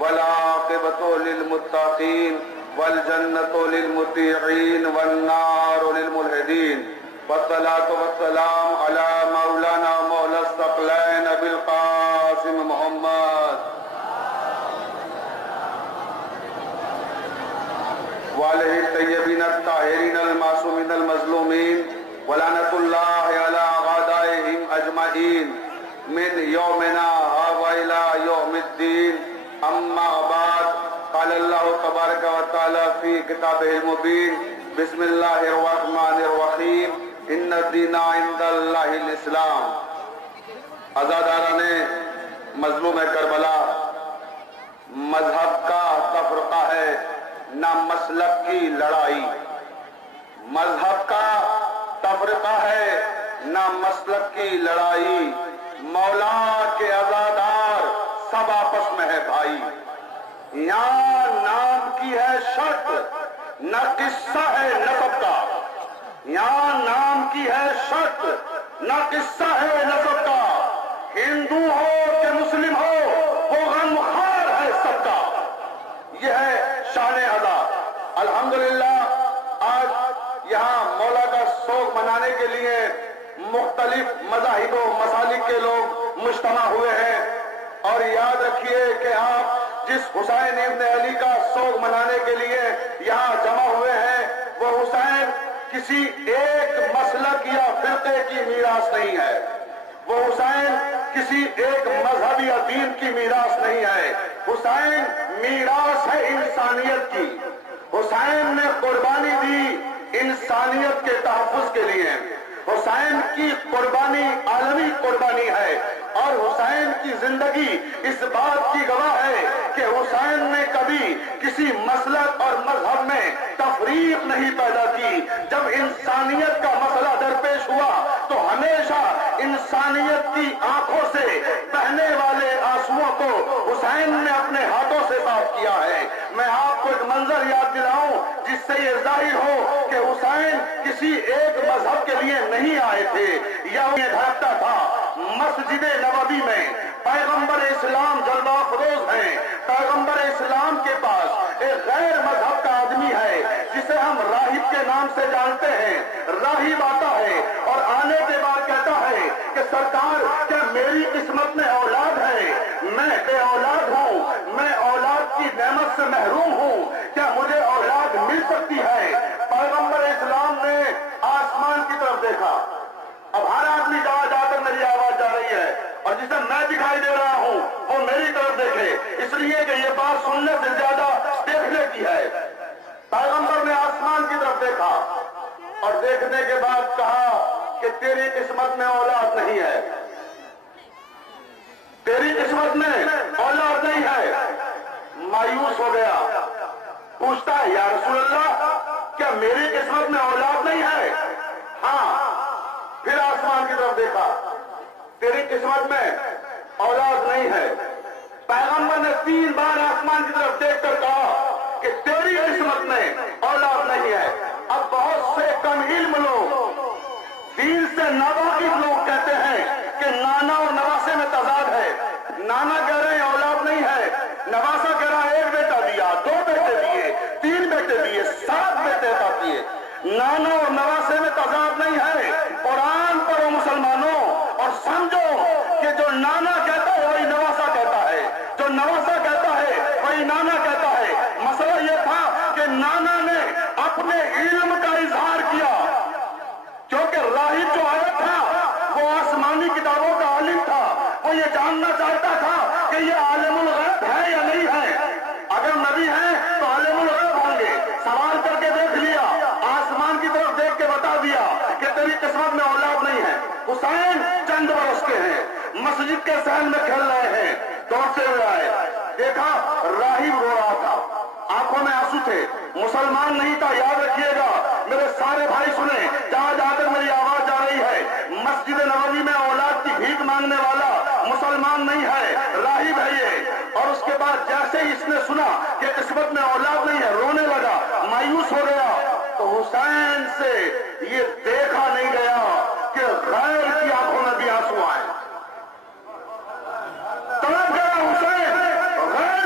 والعاقبة للمتقين والجنة للمطيعين والنار للملحدين والصلاة والسلام على مولانا مولى الثقلين أبي القاسم محمد وعليه الطيبين الطاهرين المعصومين المظلومين ولعنة الله على أعدائهم أجمعين من يومنا هذا إلى يوم الدين. أما بعد، قال الله تبارك وتعالى في كتابه المبين: بسم الله الرحمن الرحیم ان الدین عند اللہ الاسلام. عزاداران مظلوم کربلا، مذہب کا تفرقہ ہے نہ مسلک کی لڑائی. مذہب کا تفرقہ ہے نہ مسلک کی لڑائی. مولا کے عزادار سب آپس میں ہے بھائی. یہاں نام کی ہے شرط نہ قصہ ہے نسب کا. یہاں نام کی ہے شرط نہ قصہ ہے نسب کا. ہندو ہو کہ مسلم ہو وہ غمخوار ہے سب کا. یہ ہے شان ادا. الحمدللہ آج یہاں مولا کا سوگ منانے کے لیے مختلف مذاہب و مسالک کے لوگ مجتمع ہوئے ہیں. اور یاد رکھیے کہ آپ جس حسین ابن علی کا سوگ منانے کے لیے یہاں جمع ہوئے ہیں وہ حسین کسی ایک مسلک یا فرقے کی میراث نہیں ہے. وہ حسین کسی ایک مذہب یا دین کی میراث نہیں ہے. حسین میراث ہے انسانیت کی. حسین نے قربانی دی انسانیت کے تحفظ کے لیے. حسین کی قربانی عالمی قربانی ہے اور حسین کی زندگی اس بات کی گواہ ہے کہ حسین نے کبھی کسی مسلک اور مذہب میں تفریق نہیں پیدا کی. جب انسانیت کا مسئلہ درپیش ہوا تو ہمیشہ انسانیت کی آنکھوں سے بہنے والے آنسوؤں کو حسین نے اپنے ہاتھوں سے صاف کیا ہے. میں آپ کو ایک منظر یاد دلاؤں جس سے یہ ظاہر ہو کہ حسین کسی ایک مذہب کے لیے نہیں آئے تھے یا انہیں بھاگتا تھا. مسجد نبوی میں پیغمبر اسلام جلوہ افروز ہیں. پیغمبر اسلام کے پاس ایک غیر مذہب کا آدمی ہے جسے ہم راہب کے نام سے جانتے ہیں. راہب آتا ہے اور آنے کے بعد کہتا ہے کہ سرکار کیا میری قسمت میں اولاد ہے؟ میں بے اولاد ہوں, میں اولاد کی نعمت سے محروم ہوں, کیا مجھے اولاد مل سکتی ہے؟ پیغمبر اسلام نے آسمان کی طرف دیکھا. اب ہر آدمی جہاں جا کر میری آواز جا رہی ہے اور جسے میں دکھائی دے رہا ہوں وہ میری طرف دیکھے, اس لیے کہ یہ بات سننے سے زیادہ دیکھنے کی ہے. پیغمبر نے آسمان کی طرف دیکھا اور دیکھنے کے بعد کہا کہ تیری قسمت میں اولاد نہیں ہے, تیری قسمت میں اولاد نہیں ہے. مایوس ہو گیا, پوچھتا ہے یا رسول اللہ کیا میری قسمت میں اولاد نہیں ہے؟ ہاں. پھر آسمان کی طرف دیکھا, تیری قسمت میں اولاد نہیں ہے. پیغمبر نے 3 بار آسمان کی طرف دیکھ کر کہا کہ تیری قسمت میں اولاد نہیں ہے. اب بہت سے کم علم لوگ, دین سے ناواقف لوگ کہتے ہیں کہ نانا اور نواسے میں تضاد ہے. نانا کہہ رہے ہیں اولاد نہیں ہے, نواسا کہہ رہا ہے 1 بیٹا دیا, 2 بیٹے دیے, 3 بیٹے دیے, 7 بیٹے دیے. نانا اور نواسے میں تضاد نہیں ہے. قرآن پڑھو مسلمانوں اور سمجھو کہ جو نانا کہتا ہے وہی نواسا کہتا ہے, جو نواسا کہتا ہے وہی نانا کہتا ہے. مسئلہ یہ تھا کہ نانا نے اپنے علم کا اظہار کیا, کیونکہ راہب جو آیا تھا وہ آسمانی کتابوں کا عالم تھا. وہ یہ جاننا چاہتا تھا کہ یہ عالم الغیب ہے یا نہیں ہے. اگر نبی ہیں تو عالم الغیب ہوں گے. سوال کر کے دیکھ لیا, آسمان کی طرف دیکھ کے بتا دیا کہ تیری قسمت میں اولاد نہیں ہے. حسین چند برس کے ہیں, مسجد کے صحن میں کھیل رہے ہیں, دوڑتے ہوئے آئے, دیکھا راہب رو رہا تھا, آنکھوں میں آنسو تھے, مسلمان نہیں تھا. یاد رکھیے گا میرے سارے بھائی سنیں, جہاں جا کر میری آواز جا رہی ہے, مسجد نبوی میں اولاد کی بھیک مانگنے والا مسلمان نہیں ہے, راہب ہے یہ. اور اس کے بعد جیسے ہی اس نے سنا کہ قسمت میں اولاد نہیں ہے رونے لگا, مایوس ہو گیا. تو حسین سے یہ دیکھا نہیں گیا کہ غیر کی آنکھوں میں بھی آنسو آئے. تڑپ گیا حسین, غیر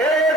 1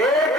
1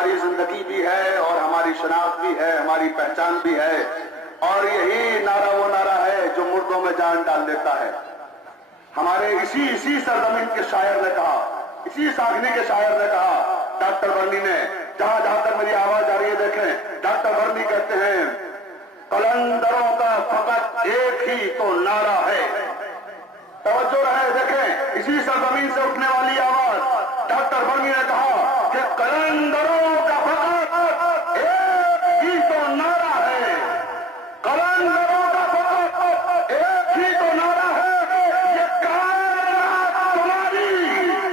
ہماری زندگی بھی ہے اور ہماری شناخت بھی ہے، ہماری پہچان بھی ہے، اور یہی نعرہ وہ نعرہ ہے جو مردوں میں جان ڈال دیتا ہے۔ ہمارے اسی سرزمین کے شاعر نے کہا، اسی ساگنی کے شاعر نے کہا، ڈاکٹر برنی نے، جہاں جہاں تک میری آواز جا رہی ہے دیکھیں، ڈاکٹر برنی کہتے ہیں قلندروں کا فقط ایک ہی تو نعرہ ہے۔ توجہ رہے، دیکھیں اسی سرزمین سے اٹھنے والی آواز، ڈاکٹر برنی نے کہا کہ قلندروں کا فقط ایک ہی تو نعرہ ہے، قلندروں کا فقط ایک ہی تو نعرہ ہے، یہ کائنات تمہاری،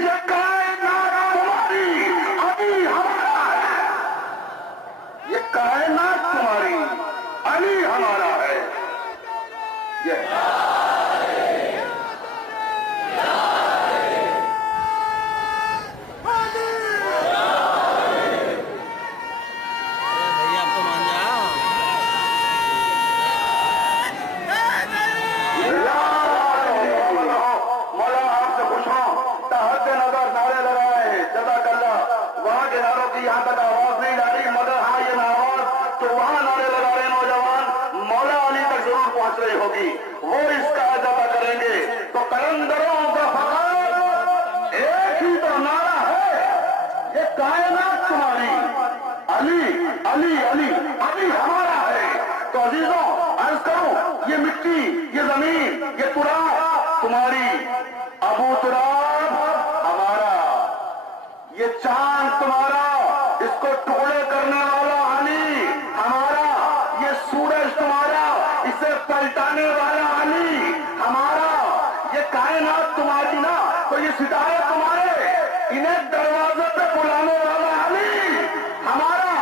یہ کائنات تمہاری، علی ہمارا ہے، یہ کائنات تمہاری، علی ہمارا ہے۔ یہ یہاں تک آواز نہیں جا رہی، مگر ہاں یہ آواز تو وہاں نعرے لگا رہے نوجوان مولا علی تک ضرور پہنچ رہی ہوگی، وہ اس کا ادا کریں گے۔ تو قلندروں کا فقط ایک ہی تو نعرہ ہے، یہ کائنات تمہاری، علی علی علی علی ہمارا ہے۔ تو عزیزوں عرض کروں، یہ مٹی، یہ زمین، یہ تراب تمہاری، ابو تراب ہمارا، یہ چاند تمہارا، اس کو ٹکڑے کرنے والا علی ہمارا، یہ سورج تمہارا، اسے پلٹانے والا علی ہمارا، یہ کائنات تمہاری نا، تو یہ ستارے تمہارے، انہیں دروازے پہ بلانے والا علی ہمارا،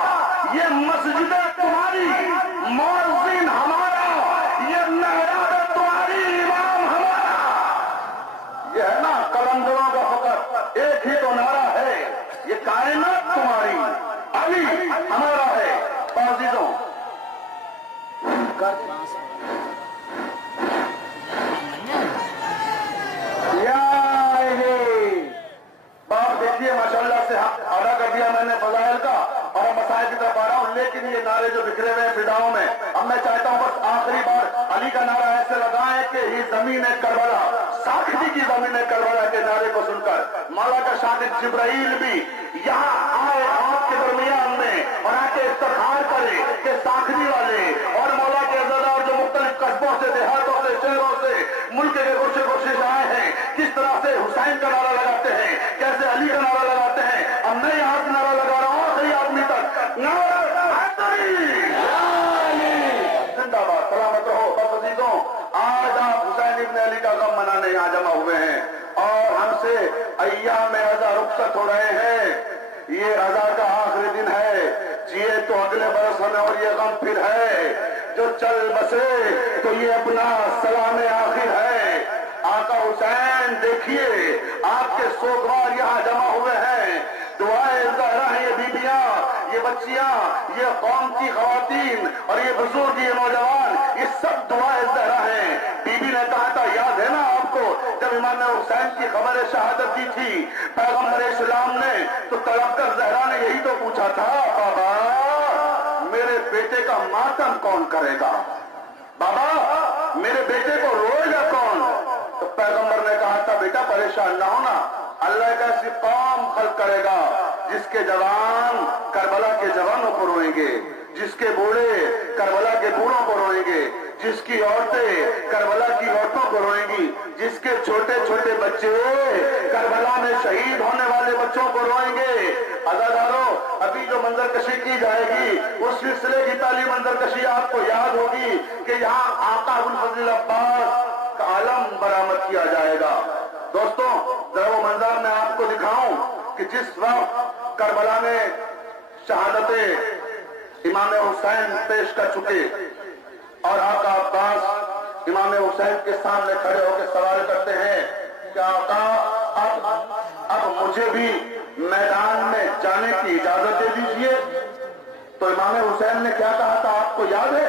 یہ مسجدیں تمہاری، مؤذن ہمارا، یہ محراب تمہاری، امام ہمارا۔ یہ ہے نا قلندروں کا فقط ایک ہی تو نعرہ ہے، یہ کائنات تمہاری، علی ہمارا ہے۔ عزیزوں باپ دیکھیے ماشاءاللہ سے ادا کر دیا میں نے فضائل کا، اور اب مسائل کی طرف آ رہا ہوں، لیکن یہ نعرے جو بکھرے ہوئے ہیں فضاؤں میں، اب میں چاہتا ہوں بس آخری بار علی کا نعرہ ایسے لگائیں کہ ہی زمین کربلا، ساکھتی کی زمین کربلا کے نعرے کو سن کر مولا کا شاگرد جبرائیل بھی یہاں آئے آپ کے درمیان میں اور آ کے افتخار کرے کہ ساکھتی والے اور مولا کے عزیزدار جو مختلف قصبوں سے، دیہاتوں سے، شہروں سے، ملک کے گوشے گوشے سے آئے ہیں، کس طرح سے حسین کا نعرہ لگاتے ہیں، کیسے علی کا نعرہ لگاتے ہیں۔ اب میں یہاں سے نعرہ لگا رہا ہوں آخری آدمی تک، نعرہ زندہ باد، سلامت رہو۔ بس عزیزوں آج آپ حسین ابن علی کا غم منانے یہاں جمع ہوئے ہیں، اور ہم سے ایام عزا رخصت ہو رہے ہیں، یہ عزا کا آخری دن ہے، جیے تو اگلے برس ہمیں اور یہ غم پھر ہے، جو چل بسے تو یہ اپنا سلام آخر ہے۔ آقا حسین دیکھیے آپ کے سوگوار یہاں جمع ہوئے ہیں، دعائیں زہرا ہیں، یہ بیبیاں، یہ بچیاں، یہ قوم کی خواتین اور یہ بزرگ، یہ نوجوان، یہ سب دعائیں زہرا ہیں۔ بی بی نے کہا تھا، یاد ہے نا آپ کو، جب امام حسین کی خبر شہادت دی تھی پیغمبر اسلام نے، تو تڑپ کر زہرا نے یہی تو پوچھا تھا، بابا میرے بیٹے کا ماتم کون کرے گا، بابا میرے بیٹے کو روئے گا کون؟ تو پیغمبر نے کہا تھا، بیٹا پریشان نہ ہونا، اللہ ایک ایسی قوم خلق کرے گا جس کے جوان کربلا کے جوانوں کو روئیں گے، جس کے بوڑھے کربلا کے بوڑھوں کو روئیں گے، جس کی عورتیں کربلا کی عورتوں کو روئیں گی، جس کے چھوٹے چھوٹے بچے کربلا میں شہید ہونے والے بچوں کو روئیں گے۔ عزادارو، ابھی جو منظر کشی کی جائے گی اس سلسلے کی تعلیم منظر کشی آپ کو یاد ہوگی کہ یہاں آقا ابوالفضل عباس کا علم برآمد کیا جائے گا۔ دوستوں ذرا وہ منظر میں آپ کو دکھاؤں کہ جس وقت کربلا میں شہادت امام حسین پیش کر چکے اور آقا عباس امام حسین کے سامنے کھڑے ہو کے سوال کرتے ہیں کہ آقا اب مجھے بھی میدان میں جانے کی اجازت دے دیجئے۔ تو امام حسین نے کیا کہا تھا آپ کو یاد ہے؟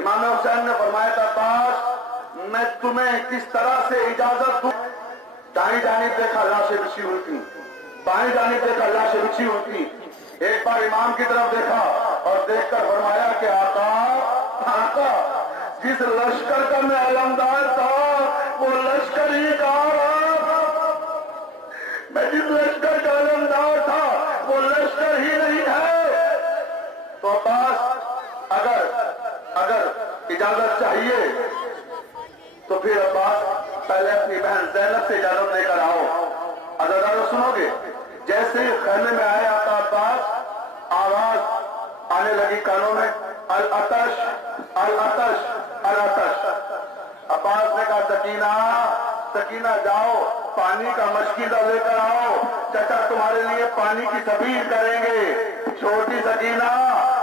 امام حسین نے فرمایا تھا، عباس میں تمہیں کس طرح سے اجازت دوں؟ دائیں جانب دیکھا لاشیں بچھی ہوئی تھی، بائیں جانب دیکھا لاشیں بچھی ہوئی تھی، ایک بار امام کی طرف دیکھا اور دیکھ کر فرمایا کہ آقا آقا جس لشکر کا میں علمدار تھا وہ لشکر ہی میں جس لشکر کا علمدار تھا وہ لشکر ہی نہیں ہے۔ تو عباس اگر اجازت چاہیے تو پھر عباس پہلے اپنی بہن زینب سے اجازت لے کر آؤ۔ عزیزانو سنو گے، جیسے ہی خیمے میں آئے آقا عباس، آواز آنے لگی کانوں میں، العطش العطش العطش۔ عباس نے کہا سکینہ سکینہ جاؤ پانی کا مشکیزہ لے کر آؤ، چچا تمہارے لیے پانی کی سبیل کریں گے۔ چھوٹی سکینہ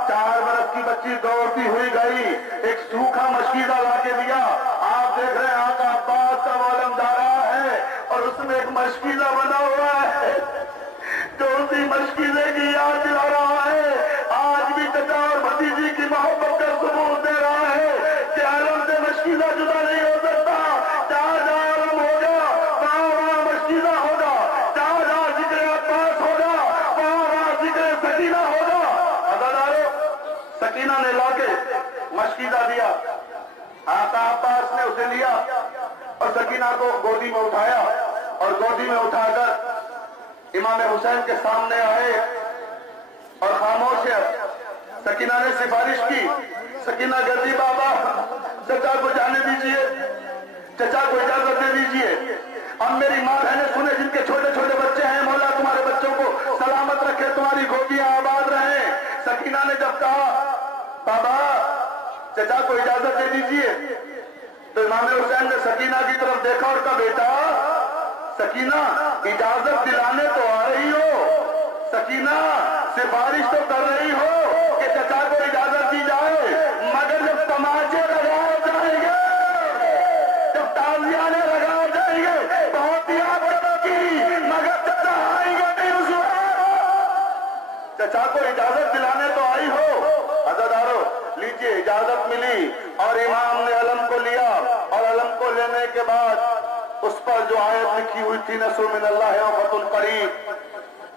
4 برس کی بچی دوڑتی ہوئی گئی، ایک سوکھا مشکیزہ لا کے دیا۔ آپ دیکھ رہے ہیں آقا عباس کا معلوم دارا ہے اور اس میں ایک مشکیزہ بنا ہوا ہے جو اسی مشکیزے کی یاد دلا رہا ہے۔ آج بھی چچا اور بھتیجی کی محبت کا ثبوت دے رہا ہے کہ عالم سے مشکیزہ جدا نہیں ہو سکتا۔ جہاں جہاں عالم ہوگا وہاں وہاں مشکیزہ ہوگا، جہاں جہاں ذکر عباس ہوگا وہاں وہاں ذکر سکینہ ہوگا۔ عزیزانو سکینہ نے لا کے مشکیزہ دیا، آقا عباس نے اسے لیا اور سکینہ کو گودی میں اٹھایا اور گودی میں اٹھا کر امام حسین کے سامنے آئے اور خاموش ہے۔ سکینہ نے سفارش کی، سکینہ کہتی بابا چچا کو جانے دیجئے، چچا کو اجازت دے دیجئے۔ اب میری ماں بہنیں سنے جن کے چھوٹے چھوٹے بچے ہیں، مولا تمہارے بچوں کو سلامت رکھے، تمہاری گودیاں آباد رہیں۔ سکینہ نے جب کہا بابا چچا کو اجازت دے دیجئے تو امام حسین نے سکینہ کی طرف دیکھا اور کہا بیٹا سکینہ اجازت دلانے تو آ رہی ہو، سکینہ سفارش تو کر رہی ہو کہ چچا کو اجازت دی جائے، مگر جب تماچے لگائے جائیں گے، جب تازیانے لگائے جائیں گے بہت ہی آپ کی، مگر چچا آئیں گے نہیں اس وقت۔ چچا کو اجازت دلانے تو آئی ہو۔ عزیزانو لیجیے اجازت ملی اور امام نے علم کو لیا اور علم کو لینے کے بعد اس پر جو آیت لکھی ہوئی تھی نصر من اللہ و فتح قریب،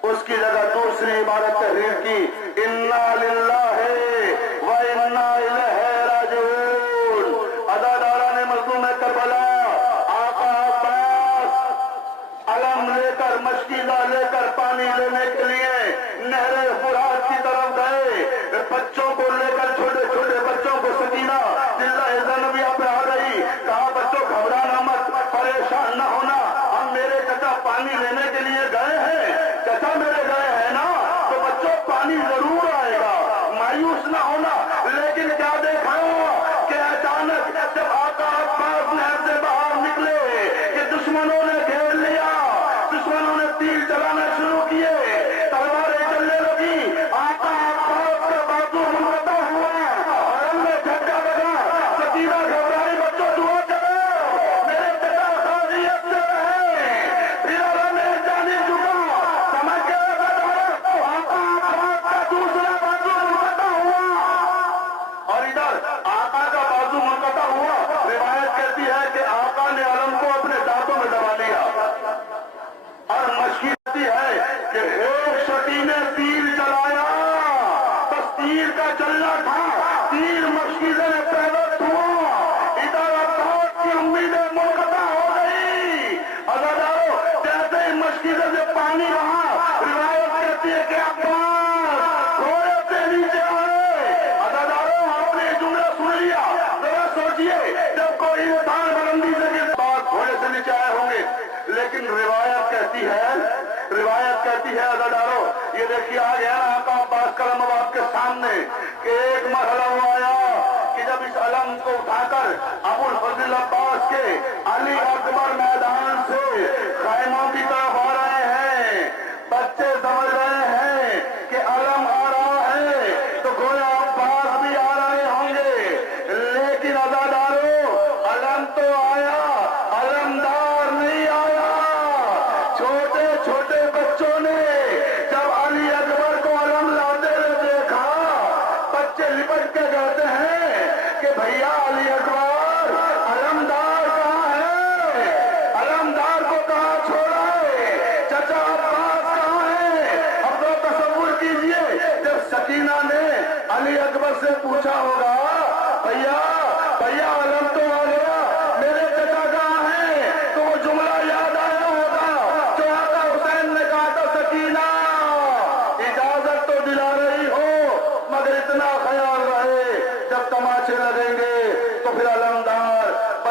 اس کی جگہ دوسری عبارت تحریر کی انا للہ و انا الیہ راجعون۔ عزادارہ نے مظلوم کربلا آقا عباس علم لے کر مشکیزہ لے کر پانی لینے کے لیے نہر فرات کی طرف گئے، بچوں کو لے کر چھوٹے چھوٹے بچوں کو سکینہ دلہ زینبیہ پہ آ گئی، کہا بچوں گھبرانا مت، پریشان نہ ہونا، ہم میرے چچا پانی لینے کے لیے گئے ہیں، چچا میرے گئے ہیں نا تو بچوں پانی ضرور آئے گا، مایوس نہ ہونا۔ لیکن کیا دیکھا کہ اچانک جب آقا عباس نہر سے باہر نکلے کہ دشمنوں نے گھیر لیا، دشمنوں نے تیر چلانا شروع کیے، تلواریں چلنے لگی، آقا عباس کا بازو منقطع ہوا اور ہم نے جھٹکا لگا، سکینہ گھبرائی بچوں دعا کرو میرے پتا خاصیت سے رہے، پھر اللہ نے جانے چکا سمجھ کے آقا عباس کا دوسرا بازو منقطع ہوا اور ادھر آقا کا بازو منقطع ہوا۔ روایت کہتی ہے کہ آقا نے علم کو اپنے دانتوں میں دبا لیا اور مشکل ہے کہ ایک شکی نے تیر چلایا، بس تیر کا چلنا تھا، تیر مشکیزے میں پیوست ہوا، ادھر عباس کی امیدیں منقطع ہو گئی۔ عزیزانو جیسے ہی مشکیزے سے پانی رہا، روایت کہتی ہے کہ عباس گھوڑے سے نیچے آئے۔ عزیزانو آپ نے جملہ سن لیا، ذرا سوچئے جب کوئی انسان بلندی سے گر بعد گھوڑے سے نیچے آئے ہوں گے، لیکن روایت کہتی ہے عزیزانو یہ دیکھیے آ گیا آقا عباس کرم آباد کے سامنے کہ ایک مرحلہ وہ آیا کہ جب اس علم کو اٹھا کر ابو الفضل عباس کے علی اکبر میدان سے خیموں کی طرف آ رہے ہیں، بچے سمجھ رہے ہیں کہ علم آ رہا ہے تو گویا عباس بھی آ رہے ہوں گے، لیکن عزیزانو علم تو آیا، علمدار نہیں آیا۔ چھوٹے چھوٹے بچوں نے جب علی اکبر کو علم لاتے ہوئے دیکھا، بچے لپٹ کے کہتے ہیں کہ بھیا علی اکبر علمدار کہاں ہے، علمدار کو کہاں چھوڑا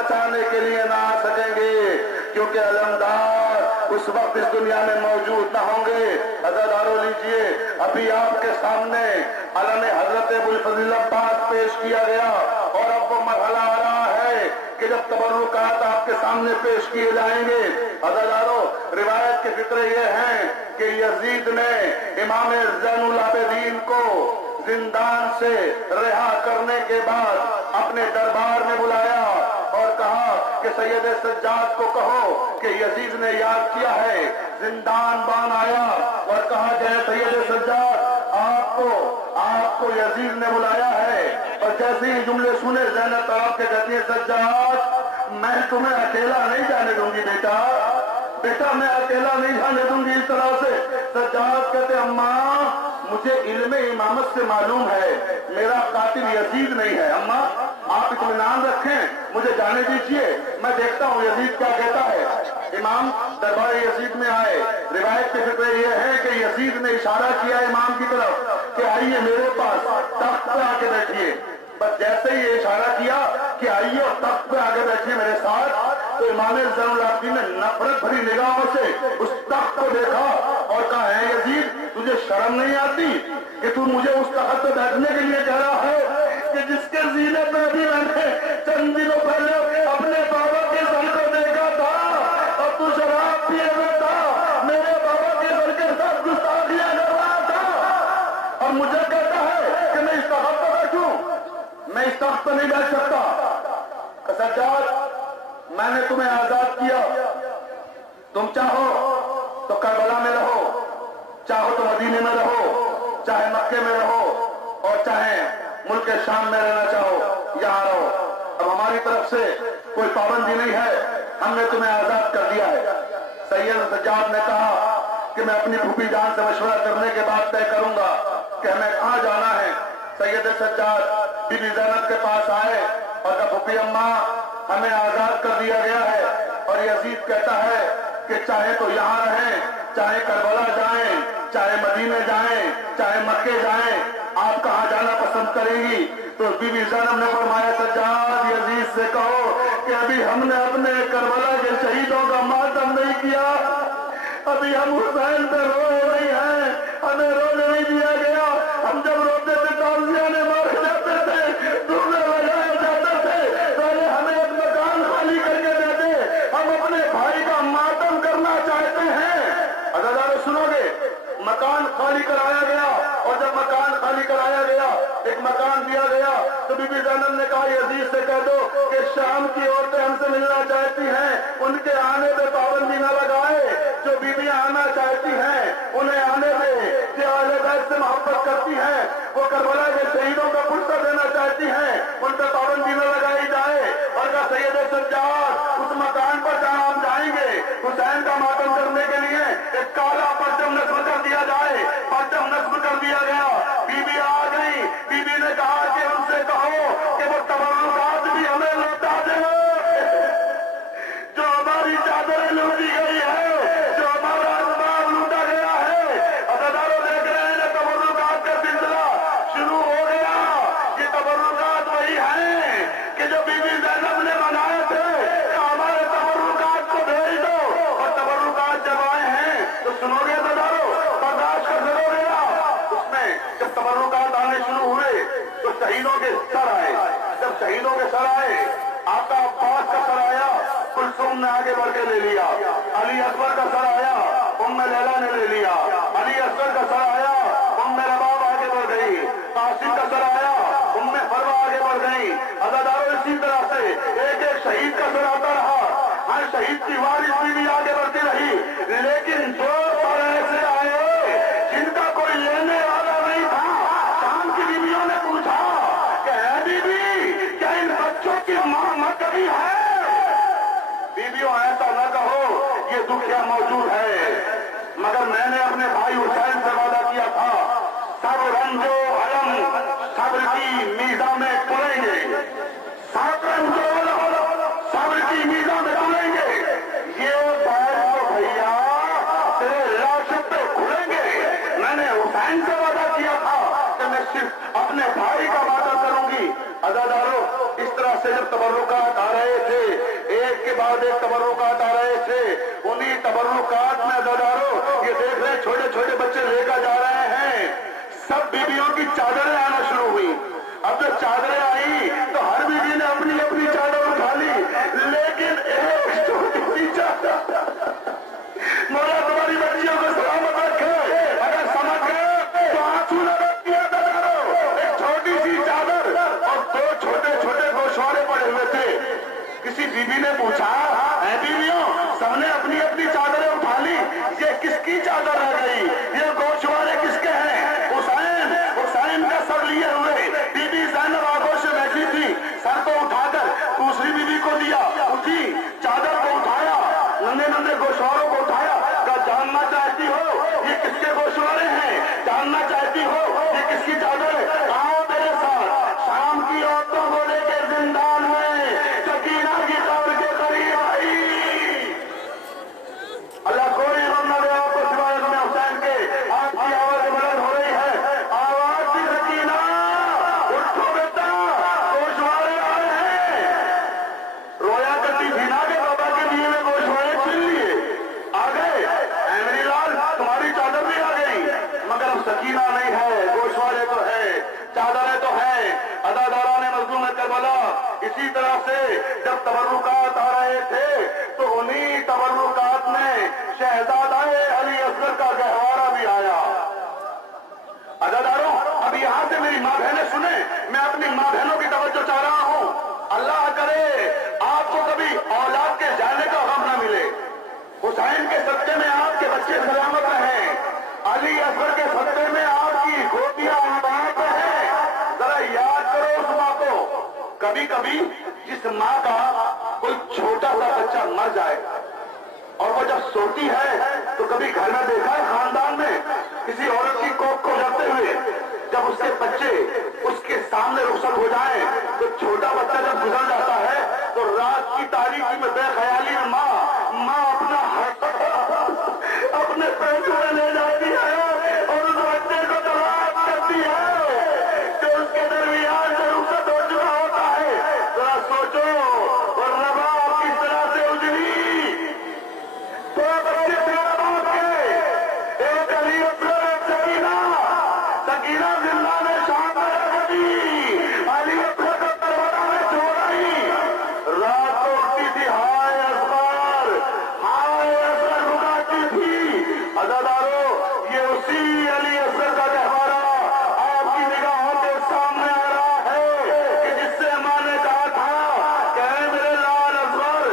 بچانے کے لیے نہ آ سکیں گے، کیونکہ علمدار اس وقت اس دنیا میں موجود نہ ہوں گے۔ عزادارو لیجئے، ابھی آپ کے سامنے علم حضرت ابوالفضل عباس پیش کیا گیا، اور اب وہ مرحلہ آ رہا ہے کہ جب تبرکات آپ کے سامنے پیش کیے جائیں گے۔ عزادارو، روایت کے فقرے یہ ہیں کہ یزید نے امام زین العابدین کو زندان سے رہا کرنے کے بعد اپنے دربار میں بلایا اور کہا کہ سید سجاد کو کہو کہ یزید نے یاد کیا ہے۔ زندان بان آیا اور کہا کہ سید سجاد، آپ کو یزید نے بلایا ہے۔ اور جیسے ہی جملے سنے زینب تڑپ کے کہتی ہے، سجاد میں تمہیں اکیلا نہیں جانے دوں گی بیٹا میں اکیلا نہیں جانے دوں گی اس طرح سے۔ سجاد کہتے اماں مجھے علم امامت سے معلوم ہے میرا قاتل یزید نہیں ہے، اماں آپ اطمینان رکھیں، مجھے جانے دیجئے، میں دیکھتا ہوں یزید کیا کہتا ہے۔ امام دربار یزید میں آئے۔ روایت کے فقرے یہ ہے کہ یزید نے اشارہ کیا امام کی طرف کہ آئیے میرے پاس، تخت پہ آ کے بیٹھیے۔ بس جیسے ہی یہ اشارہ کیا کہ آئیے اور تخت پہ آگے بیٹھیے میرے ساتھ، تو امام زین العابدین نے نفرت بھری نگاہوں سے اس تخت کو دیکھا اور کہا، ہے یزید تجھے شرم نہیں آتی کہ تو مجھے اس تخت پہ بیٹھنے کے لیے کہہ رہا ہے کہ جس کے زینے پہ بھی میں نے چند دنوں پہلے اپنے بابا کے سر کو دیکھا تھا اور تو شراب پیے ہوئے تھا، میرے بابا کے سر کے ساتھ گستاخیاں کر رہا تھا، اور مجھے کہتا ہے کہ میں اس تخت پہ بیٹھوں؟ میں اس تخت پہ نہیں بیٹھ سکتا۔ سجاد میں نے تمہیں آزاد کیا، تم چاہو تو کربلا میں رہو، چاہو تو مدینے میں رہو، چاہے مکے میں رہو، اور چاہے ملک شام میں رہنا چاہو یہاں رہو۔ اب ہماری طرف سے کوئی پابندی نہیں ہے، ہم نے تمہیں آزاد کر دیا ہے۔ سید سجاد نے کہا کہ میں اپنی پھوپھی جان سے مشورہ کرنے کے بعد طے کروں گا کہ ہمیں کہاں جانا ہے۔ سید سجاد بی بی زینب کے پاس آئے اور کہا، پھوپھی اماں ہمیں آزاد کر دیا گیا ہے، اور یزید کہتا ہے کہ چاہے تو یہاں رہیں، چاہے کربلا جائیں، چاہے مدینے جائیں، چاہے مکے جائیں، آپ کہاں جانا پسند کریں گی؟ تو بی بی زینب نے فرمایا، سجاد یزید سے کہو کہ ابھی ہم نے اپنے کربلا کے شہیدوں کا ماتم نہیں کیا، ابھی ہم حسین پہ رو رہے ہیں، ہمیں رونے نہیں دیا گیا۔ ہم جب روتے تھے تازیانے مارے جاتے تھے، دھونے لگائے جاتے تھے، پہلے ہمیں ایک مکان خالی کر کے دے دے، ہم اپنے بھائی کا ماتم کرنا چاہتے ہیں۔ عزیزان سنو گے، مکان خالی کرایا گیا، اور جب مکان خالی کرایا گیا، ایک مکان دیا گیا، تو بی بی زینب نے کہا یزید سے کہہ دو کہ شام کی عورتیں ہم سے ملنا چاہتی ہیں، ان کے آنے پہ پابندی نہ لگائے، جو بیویاں آنا چاہتی ہیں انہیں آنے دے، جو اہل بیت سے محبت کرتی ہیں، وہ کربلا کے شہیدوں کا پرسہ دینا چاہتی ہیں، ان پہ پابندی نہ لگائی جائے۔ اور کہا سید سجاد اس مکان پر جہاں ہم جائیں گے حسین کا ماتم کرنے کے لیے ایک کالا پرچم نصب کر دیا جائے۔ پرچم نصب کر دیا گیا، بیوی آ گئی، بیوی نے کہا کہ ان سے کہو کہ وہ تبرکات بھی ہمیں لوٹا دیں، جو ہماری چادریں لوٹی گئی ہے، جو ہمارا اسباب لوٹا گیا ہے۔ عزادارو دیکھ رہے ہیں تبرکات کا سلسلہ شروع ہو گیا۔ یہ تبرکات وہی ہیں کہ جو بی بی زینب نے منائے تھے کہ ہمارے تبرکات کو بھیج دو، اور تبرکات جب آئے ہیں تو سنو گے عزادارو، برداشت کر سکو گے نا۔ اس میں جب تبرکات آنے شروع ہوئے تو شہیدوں کے سر آئے، جب شہیدوں کے سر آئے، آقا عباس کا سر آیا، کلثوم نے آگے بڑھ کے لے لیا، علی اکبر کا سر آیا، ام لیلا نے لے لیا، علی اصغر کا سر آیا، ام رباب آگے بڑھ گئی، قاسم کا سر آیا، ام فروا آگے بڑھ گئی۔ عزادارو اسی طرح سے ایک ایک شہید کا سر آتا رہا، ہر شہید کی وارث بھی آگے بڑھتی رہی، لیکن جو سر ایسے آئے جن کا کوئی لینے والا نہیں تھا، شام کی بیویوں نے پوچھا کہ ہے بی بی کیا ان بچوں کی ماں مکری ہے؟ بیویوں ایسا نہ کہو، یہ دکھیا موجود ہے، مگر میں نے اپنے بھائی حسین سے وعدہ کیا تھا، سب رنجو علم صبر کی میزاں میں تلیں گے، سب رنجو علم صبر کی میزاں میں تلیں گے، یہ بیر تو بھیا تیرے لاش پہ کھلیں گے۔ میں نے حسین سے وعدہ کیا تھا کہ میں صرف اپنے بھائی کا وعدہ کروں گی۔ عزادارو اس طرح سے جب تبرکات آ رہے تھے بعد ایک تبرکات آ رہے تھے، انہی تبرکات میں عزیزانو یہ دیکھ رہے چھوٹے چھوٹے بچے لے کر جا رہے ہیں، سب بیویوں کی چادریں آنا شروع ہوئی۔ اب جب چادریں آئی تو ہر بیوی نے اپنی اپنی چادر اٹھا لی، لیکن ایک چھوٹی سی چادر، مولا تمہاری بچیوں کو سلامت رکھے، اگر سمجھ گئے تو آنسو نہ رکھیے عزیزانو، ایک چھوٹی سی چادر اور دو چھوٹے چھوٹے گوشوارے پڑے ہوئے تھے۔ کسی بیوی نے پوچھا، اے بیویوں سب نے اپنی اپنی چادریں اٹھا لی، یہ کس کی چادر رہ گئی؟ یہ گوشوارے کس کے ہیں؟ حسین کا سر لیے ہوئے بی بی زینب آگوش میں بیٹھی تھی، سر کو اٹھا کر دوسری بیوی کو دیا، اٹھی چادر کو اٹھایا، نندے نندے گوشواروں کو اٹھایا، کہا جاننا چاہتی ہو یہ کس کے گوشوارے ہیں؟ جاننا چاہتی ہو یہ کس کی چادر ہے؟ آؤ میرے ساتھ شام کی عورتوں کو لے کے زندان میں سکینہ کی قبر کے قریب آئی۔ اللہ کوئی غم نہ دے آپ کو سوائے غم حسین کے۔ آپ کی آواز بلند ہو رہی ہے، آواز کی سکینہ اٹھو بیٹا، گوشوارے آئے ہیں۔ رویا کرتی تھی نا کہ بابا کے لیے میں گوشوارے چھین لیے، آ گئے، اے میری لال تمہاری چادر بھی آ گئی، مگر اب سکینہ نہیں ہے، گوشوارے تو ہے، چادریں تو ہیں۔ عزاداران مظلوم کربلا اسی طرح سے جب تبرکات آ رہے تھے تو انہی تبرکات میں شہزادہ علی اصغر کا گہوارہ بھی آیا۔ عزاداروں اب یہاں سے میری ماں بہنیں سنیں، میں اپنی ماں بہنوں کی توجہ چاہ رہا ہوں، اللہ کرے آپ کو کبھی اولاد کے جانے کا غم نہ ملے، حسین کے صدقے میں آپ کے بچے سلامت رہیں، علی اصغر کے صدقے میں آپ کی گودیاں آباد رہیں۔ ذرا یاد کرو اس ماں کو، کبھی کبھی جس ماں کا کوئی چھوٹا سا بچہ مر جائے اور وہ جب سوتی ہے تو کبھی گھر میں دیکھا ہے خاندان میں کسی عورت کی کوکھ کو جاتے ہوئے، جب اس کے بچے اس کے سامنے رخصت ہو جائیں تو چھوٹا بچہ جب گزر جاتا ہے تو رات کی تاریکی میں بے خیالی میں ماں اپنا اپنے پیسوں میں لے جاتی ہے اور اس بچے کو تلاش کرتی ہے جو اس کے درمیان سے رخصت ہو چکا ہوتا ہے۔ ذرا سوچو اور ربا کس طرح سے اجڑی، دو بچے پیدا باپ کے، ایک علی اصغر ایک سکینہ، سکینہ زندہ میں شام میں رکھ دی، علی اصغر کو کربلا میں چھوڑ آئی۔ رات کو اٹھتی تھی ہائے اصغر، ہائے اصغر بلاتی تھی۔ عزادارو یہ اسی علی اصغر کا گہوارہ آپ کی نگاہوں کے سامنے آ رہا ہے کہ جس سے ماں نے کہا تھا کہ اے میرے لال اصغر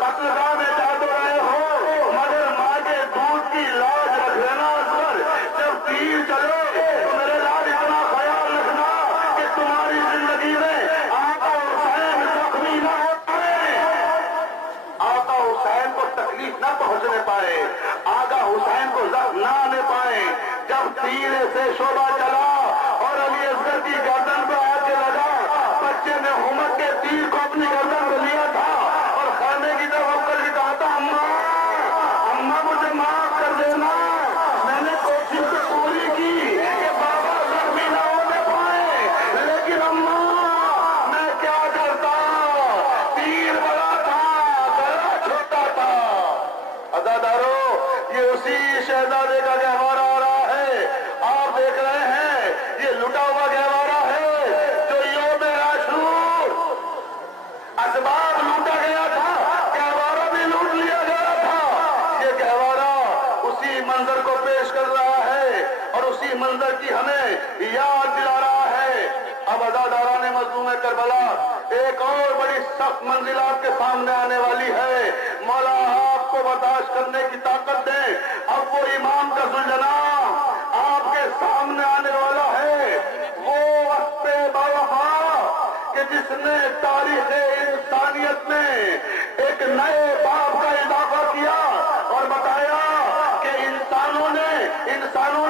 قتل گاہ میں جا تو رہے ہو مگر ماں کے دودھ کی لاج رکھ لینا اصغر، جب تیر چلے تو میرے لال اتنا خیال رکھنا کہ تمہاری زندگی میں آقا حسین زخمی نہ ہو پائے، آقا حسین کو تکلیف نہ پہنچنے پائے، آقا حسین کو زخم نہ آنے پائے۔ جب تیر سے شعبہ چلا اور علی اصغر کی گردن پہ آ کے لگا، بچے نے ہمت کے تیر کو اپنی گردن پہ لیا تھا اور خانے کی طرف ہو کر کے کہا تھا اماں مجھے معاف کر دینا، میں نے کوشش تو پوری کی کہ بابا زخمی نہ ہونے پائے، لیکن اماں میں کیا کرتا، تیر بڑا تھا گلا چھوٹا تھا۔ عزادارو یہ اسی شہزادے کا گہوارہ آ رہا ہے، آپ دیکھ رہے ہیں یہ لٹا ہوا گہوارہ ہے جو یوم عاشور اسباب لوٹا گیا تھا، گہوارہ بھی لوٹ لیا گیا تھا۔ یہ گہوارہ اسی منظر کو پیش کر رہا ہے اور اسی منظر کی ہمیں یاد دلا رہا ہے۔ اب عزاداران مظلوم کربلا ایک اور بڑی سخت منزل آپ کے سامنے آنے والی ہے، مولا آپ کو برداشت کرنے کی طاقت دے۔ اب وہ امام کا ذوالجلال آپ کے سامنے آنے والا ہے، وہ وقت باوفا کہ جس نے تاریخ انسانیت میں ایک نئے باب کا اضافہ کیا اور بتایا کہ انسانوں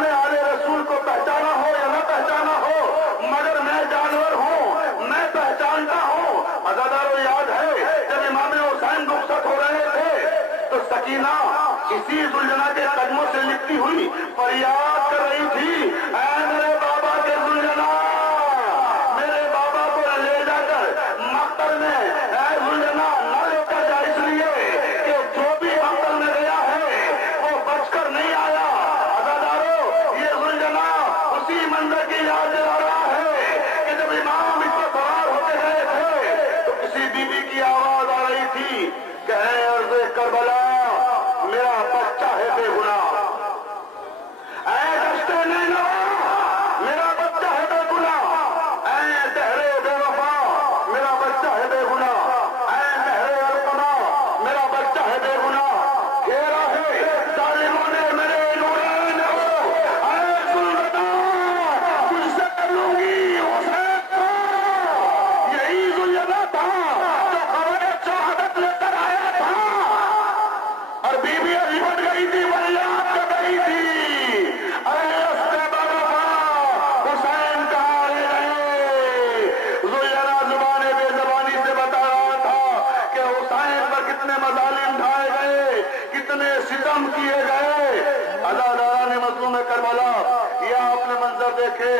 نے آل رسول کو پہچانا ہو یا نہ پہچانا ہو مگر میں جانور ہوں، میں پہچانتا ہوں۔ عزادارو یاد ہے جب امام حسین رخصت ہو رہے تھے تو سکینہ اسی ذوالجلال کے قدموں سے لپٹی ہوئی فریاد کر رہی تھی، اے میرے بابا کے ذوالجلال، میرے بابا کو لے جا کر مقتل میں اے ذوالجلال نہ لے کر جا، اس لیے کہیں عرض کربلا میرا بچہ ہے بے گناہ، اے دشت نینا میرا بچہ ہے بے گناہ، اے دہرے بے وفا میرا بچہ ہے بے گناہ، اے نہر ارقما میرا بچہ ہے بے گناہ، گھیرا ہے ظالموں نے میرے نورین کو، اے سلطان تجھ سے لوں گی حسین کو، یہی ذوالجلال تھا جو خبر شہادت لے کر آیا تھا، اور بی بی علی بن گئی تھی فریاد کر گئی تھی، اے رستے برفا حسین کہاں رہ گئے؟ ذوالجلال زبان بے زبانی سے بتا رہا تھا کہ حسین پر کتنے مظالم ڈھائے گئے، کتنے ستم کیے گئے۔ عزاداران مظلوم کربلا یہ آپ نے منظر دیکھے،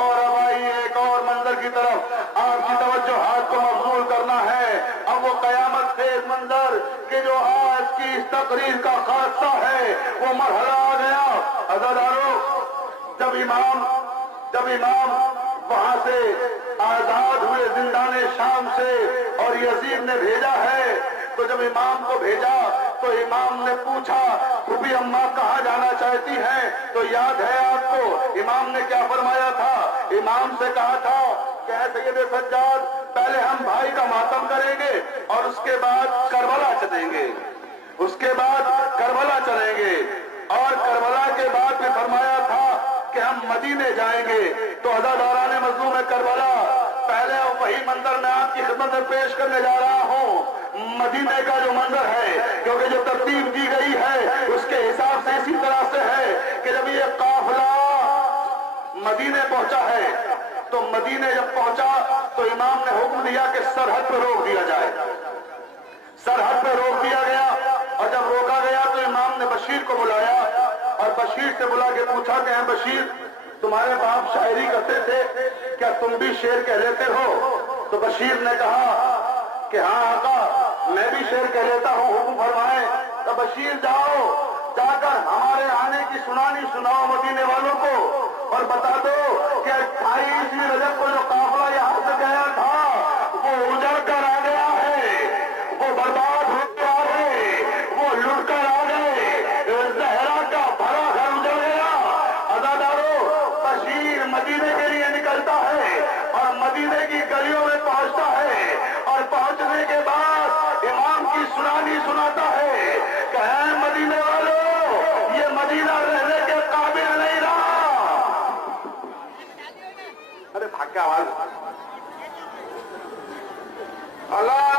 اور اب آئیے ایک اور منظر کی طرف آپ کی توجہات کو مبذول کرنا ہے۔ اب وہ قیامت سے ایک منظر کہ جو آج کی اس تقریر کا خاصہ ہے وہ مرحلہ آ گیا۔ عزادارو، جب امام وہاں سے آزاد ہوئے زندان شام سے اور یزید نے بھیجا ہے، تو جب امام کو بھیجا تو امام نے پوچھا پھوپھی اماں کہاں جانا چاہتی ہیں؟ تو یاد ہے آپ کو امام نے کیا فرمایا تھا؟ امام سے کہا تھا کہ اے سید سجاد، پہلے ہم بھائی کا ماتم کریں گے اور اس کے بعد کربلا چلیں گے، اس کے بعد کربلا چلیں گے، اور کربلا کے بعد بھی فرمایا تھا کہ ہم مدینے جائیں گے۔ تو عزاداران مظلوم کربلا، پہلے وہی منظر میں آپ کی خدمت میں پیش کرنے جا رہا ہوں۔ مدینے کا جو منظر ہے، کیونکہ جو ترتیب دی گئی ہے اس کے حساب سے اسی طرح سے ہے کہ جب یہ قافلہ مدینے پہنچا ہے تو مدینے جب پہنچا تو امام نے حکم دیا کہ سرحد پہ روک دیا جائے، سرحد پہ روک دیا گیا، اور جب روکا گیا تو امام نے بشیر کو بلایا اور بشیر سے بلا کے پوچھا کہ بشیر، تمہارے باپ شاعری کرتے تھے، کیا تم بھی شعر کہہ لیتے ہو؟ تو بشیر نے کہا کہ ہاں آقا میں بھی شعر کہہ لیتا ہوں، حکم فرمائیں۔ تو بشیر جاؤ، جا کر ہمارے آنے کی سنانی سناؤ مدینے والوں کو، اور بتا دو کہ 28ویں رجب کو جو قافلہ یہاں سے گیا تھا وہ اجڑ کر آ گیا ہے، وہ برباد ہو گیا ہے، وہ لٹ کر آ گئے، زہرا کا بھرا گھر اجڑ گیا۔ عزادارو، بشیر مدینے کے لیے نکلتا ہے اور مدینے کی گلیوں میں پہنچتا ہے، اور پہنچنے کے بعد امام کی سنانی سناتا ہے کہ اے مدینے والوں، یہ مدینہ رہنے کے قابل نہیں رہا۔ ارے بھاگ کے آواز اللہ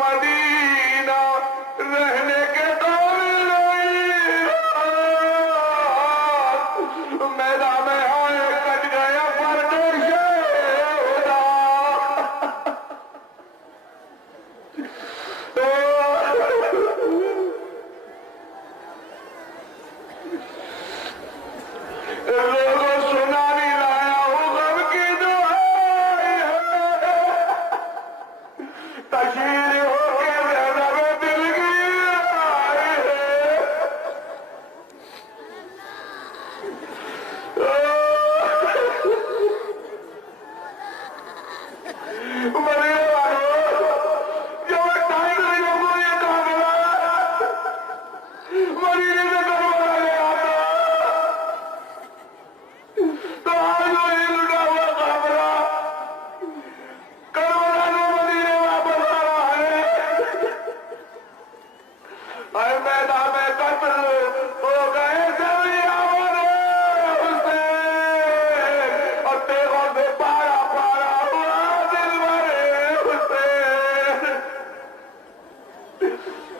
مدینہ رہنے کے قابل